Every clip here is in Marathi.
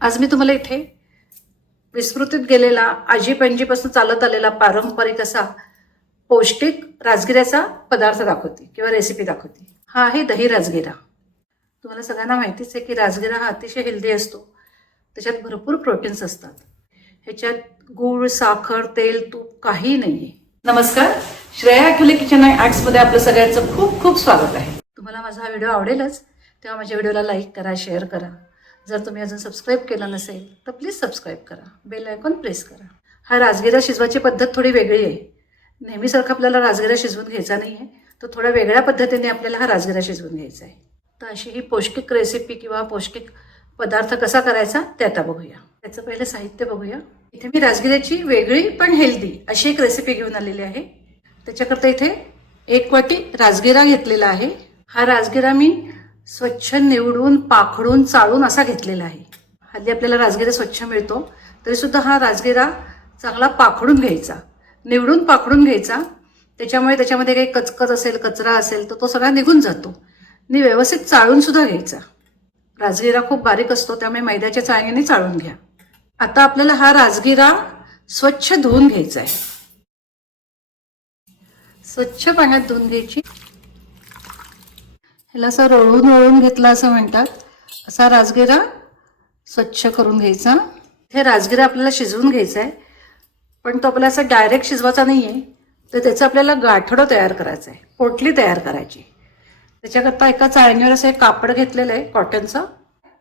आज मी तुम्हाला इथे विस्मृतीत गेलेला आजी पणजीपासून चालत आलेला पारंपरिक असा पौष्टिक राजगिऱ्याचा पदार्थ दाखवते किंवा रेसिपी दाखवते. हा आहे दही राजगिरा. तुम्हाला सगळ्यांना माहितीच आहे की राजगिरा हा अतिशय हेल्दी असतो. त्याच्यात भरपूर प्रोटीन्स असतात. ह्याच्यात गूळ साखर तेल तूप काही नाही नमस्कार. श्रेया ॲक्च्युली किचन आर्ट्समध्ये आपलं सगळ्यांचं खूप खूप स्वागत आहे. तुम्हाला माझा हा व्हिडिओ आवडेलच तेव्हा माझ्या व्हिडिओला लाईक करा शेअर करा. जर तुम्ही अजून सबस्क्राईब केलं नसेल तर प्लीज सबस्क्राईब करा. बेल आयकॉन प्रेस करा. हा राजगिरा शिजवायची पद्धत थोडी वेगळी आहे. नेहमीसारखं आपल्याला राजगिरा शिजवून घ्यायचा नाही आहे तर थोड्या वेगळ्या पद्धतीने आपल्याला हा राजगिरा शिजवून घ्यायचा आहे. तर अशी ही पौष्टिक रेसिपी किंवा पौष्टिक पदार्थ कसा करायचा ते आता बघूया. त्याचं पहिलं साहित्य बघूया. इथे मी राजगिऱ्याची वेगळी पण हेल्दी अशी एक रेसिपी घेऊन आलेली आहे. त्याच्याकरता इथे एक वाटी राजगिरा घेतलेला आहे. हा राजगिरा मी स्वच्छ निवडून पाखडून चाळून असा घेतलेला आहे. हल्ली आपल्याला राजगिरा स्वच्छ मिळतो तरीसुद्धा हा राजगिरा चांगला पाखडून घ्यायचा. निवडून पाखडून घ्यायचा. त्याच्यामुळे त्याच्यामध्ये काही कचकच असेल कचरा असेल तर तो सगळा निघून जातो. आणि व्यवस्थित चाळूनसुद्धा घ्यायचा. राजगिरा खूप बारीक असतो त्यामुळे मैद्याच्या चाळणीने चाळून घ्या. आता आपल्याला हा राजगिरा स्वच्छ धुवून घ्यायचा आहे. स्वच्छ पाण्यात धुवून घ्यायची. ह्याला असं रोळून रोळून घेतला असं म्हणतात. असा राजगिरा स्वच्छ करून घ्यायचा. हे राजगिरा आपल्याला शिजवून घ्यायचा आहे पण तो आपल्याला असा डायरेक्ट शिजवायचा नाही आहे तर त्याचं आपल्याला गाठडं तयार करायचं आहे पोटली तयार करायची. त्याच्याकरता एका चाळणीवर असं एक कापड घेतलेलं आहे कॉटनचं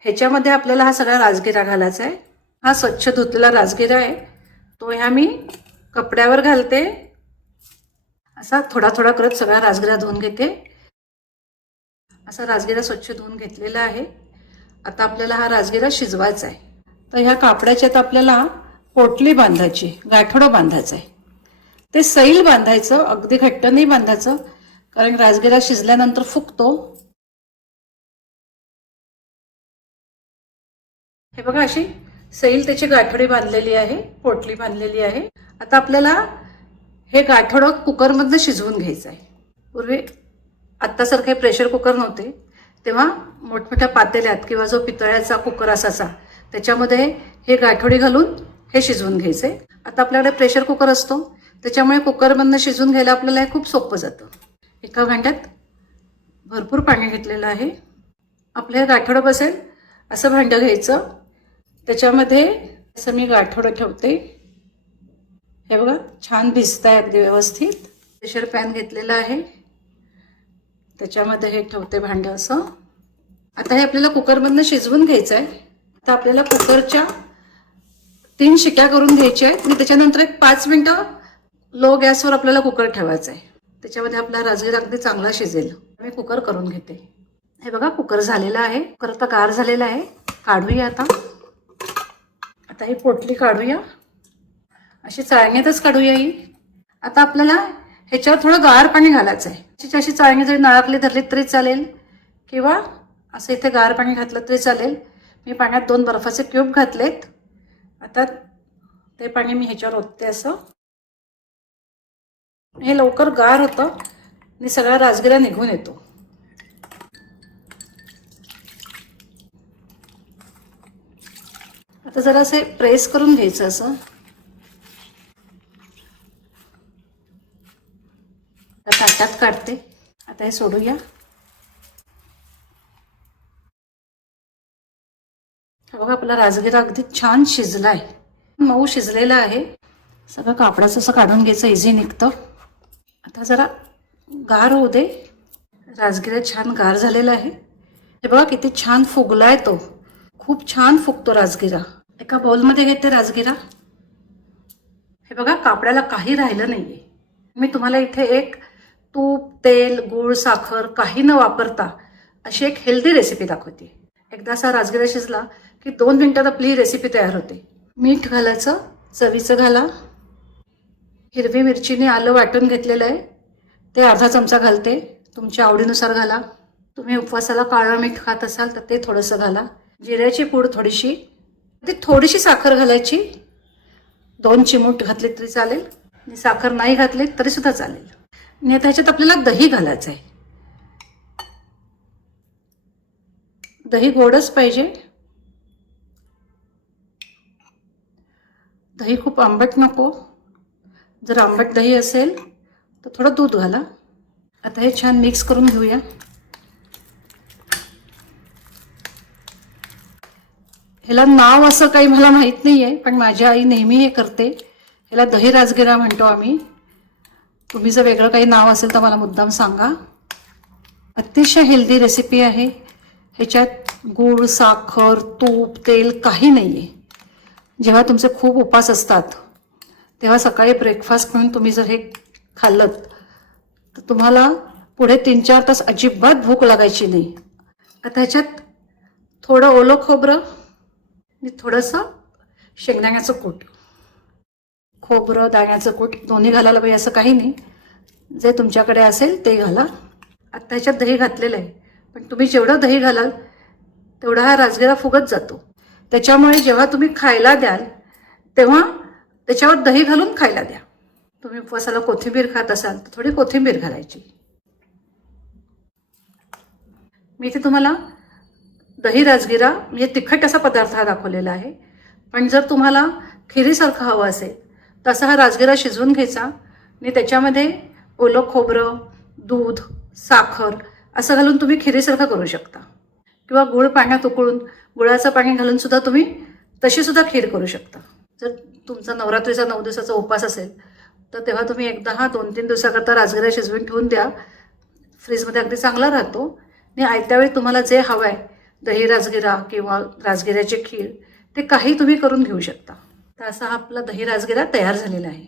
ह्याच्यामध्ये आपल्याला हा सगळा राजगिरा घालायचा आहे. हा स्वच्छ धुतलेला राजगिरा आहे. तो ह्या मी कपड्यावर घालते. असा थोडा थोडा करत सगळा राजगिरा धुवून घेते. असा राजगिरा स्वच्छ धुवून घेतलेला आहे. आता आपल्याला हा राजगिरा शिजवायचा आहे. तर ह्या कापडाच्यात आपल्याला पोटली बांधायची गाठोडं बांधायचं आहे. ते सैल बांधायचं अगदी घट्ट नाही बांधायचं कारण राजगिरा शिजल्यानंतर फुगतो. हे बघा अशी सैल त्याची गाठोडी बांधलेली आहे पोटली बांधलेली आहे. आता आपल्याला हे गाठोडं कुकरमधनं शिजवून घ्यायचं आहे. पूर्वी आत्तासारखे प्रेशर कुकर नव्हते. तेव्हा मोठमोठ्या पातेल्यात किंवा जो पितळ्याचा कुकर असायचा त्याच्यामध्ये हे गाठोडी घालून हे शिजवून घ्यायचे. आता आपल्याकडे प्रेशर कुकर असतो. त्याच्यामुळे कुकरमधनं शिजवून घ्यायला आपल्याला हे खूप सोपं जातं. एका भांड्यात भरपूर पाणी घेतलेलं आहे. आपलं हे गाठोडं बसेल असं भांडं घ्यायचं. त्याच्यामध्ये असं मी गाठोडं ठेवते. हे बघा छान भिजतं आहे अगदी व्यवस्थित. प्रेशर पॅन घेतलेला आहे. त्याच्यामध्ये हे ठेवते भांडं असं. आता हे आपल्याला कुकरमधनं शिजवून घ्यायचं आहे आता आपल्याला कुकरच्या तीन शिक्या करून घ्यायच्या आहेत. आणि त्याच्यानंतर एक पाच मिनटं लो गॅसवर आपल्याला कुकर ठेवायचं आहे त्याच्यामध्ये आपला राजगीर अगदी चांगला शिजेल. मी कुकर करून घेते. हे बघा कुकर झालेला आहे. कुकर आता गार झालेला आहे. काढूया आता. आता ही पोटली काढूया. अशी चाळण्यातच काढूया ही. आता आपल्याला ह्याच्यावर थोडं गार पाणी घालायचं आहे त्याची अशी चाळणी जरी नळाकली धरली तरी चालेल किंवा असं इथे गार पाणी घातलं तरी चालेल. मी पाण्यात दोन बर्फाचे क्यूब घातलेत. आता ते पाणी मी ह्याच्यावर ओतते असं. हे लवकर गार होतं आणि सगळा राजगिरा निघून येतो. आता जरा असे प्रेस करून घ्यायचं असं. आता ताटात काढते. आता हे सोडूया. हा बघा आपला राजगिरा अगदी छान शिजलाय. मऊ शिजलेला आहे. सगळं कापडाचं असं काढून घ्यायचं इझी निघतं. आता जरा गार होऊ दे. राजगिरा छान गार झालेला आहे. हे बघा किती छान फुगलाय तो. खूप छान फुगतो राजगिरा. एका बाउलमध्ये घेते राजगिरा. हे बघा कापड्याला काही राहिलं नाहीये. मी तुम्हाला इथे एक तूप तेल गूळ साखर काही न वापरता अशी एक हेल्दी रेसिपी दाखवते. एकदा असा राजगिरा शिजला की दोन मिनिटात आपली रेसिपी तयार होते. मीठ घालायचं चवीचं घाला. हिरवी मिरचीने आलं वाटून घेतलेलं आहे. ते अर्धा चमचा घालते. तुमच्या आवडीनुसार घाला. तुम्ही उपवासाला काळं मीठ खात असाल तर ते थोडंसं घाला. जिऱ्याची पूड थोडीशी. ती थोडीशी साखर घालायची. दोन चिमूट घातली तरी चालेल. आणि साखर नाही घातली तरीसुद्धा चालेल. आणि आता ह्याच्यात आपल्याला दही घालायचं आहे दही गोडच पाहिजे. दही खूप आंबट नको. जर आंबट दही असेल तर थोडं दूध घाला. आता हे छान मिक्स करून घेऊया. ह्याला नाव असं काही मला माहीत नाही आहे पण माझी आई नेहमी हे करते. ह्याला दही राजगिरा म्हणतो आम्ही. तुम्ही जर वेगळं काही नाव असेल तर मला मुद्दाम सांगा. अतिशय हेल्दी रेसिपी आहे. ह्याच्यात गूळ साखर तूप तेल काही नाही आहे जेव्हा तुमचे खूप उपास असतात तेव्हा सकाळी ब्रेकफास्ट म्हणून तुम्ही जर हे खाल्लं तर तुम्हाला पुढे तीन चार तास अजिबात भूक लागायची नाही. आता ह्याच्यात थोडं ओलं खोबरं आणि थोडंसं शेंगदाण्याचं कूट. खोबरं दाण्याचं कूट दोन्ही घालायला पाहिजे असं काही नाही. जे तुमच्याकडे असेल ते घाला. आत्ता ह्याच्यात दही घातलेलं आहे. पण तुम्ही जेवढं दही घालाल तेवढा हा राजगिरा फुगत जातो. त्याच्यामुळे जेव्हा तुम्ही खायला द्याल तेव्हा त्याच्यावर दही घालून खायला द्या. तुम्ही उपवासाला कोथिंबीर खात असाल तर थोडी कोथिंबीर घालायची. मी इथे तुम्हाला दही राजगिरा म्हणजे तिखट असा पदार्थ हा दाखवलेला आहे. पण जर तुम्हाला खिरीसारखं हवं असेल तसा हा राजगिरा शिजवून घ्यायचा. आणि त्याच्यामध्ये ओलं खोबरं दूध साखर असं घालून तुम्ही खिरीसारखं करू शकता. किंवा गुळ पाण्यात उकळून गुळाचं पाणी घालूनसुद्धा तुम्ही तशीसुद्धा खीर करू शकता. जर तुमचा नवरात्रीचा नऊ दिवसाचा उपास असेल तर तेव्हा तुम्ही एकदा हा दोन तीन दिवसाकरता राजगिरा शिजवून ठेवून द्या. फ्रीजमध्ये अगदी चांगला राहतो. आणि आयत्या वेळी तुम्हाला जे हवं आहे दही राजगिरा किंवा राजगिऱ्याची खीर ते काही तुम्ही करून घेऊ शकता. तर असा हा आपला दही राजगिरा तयार झालेला आहे.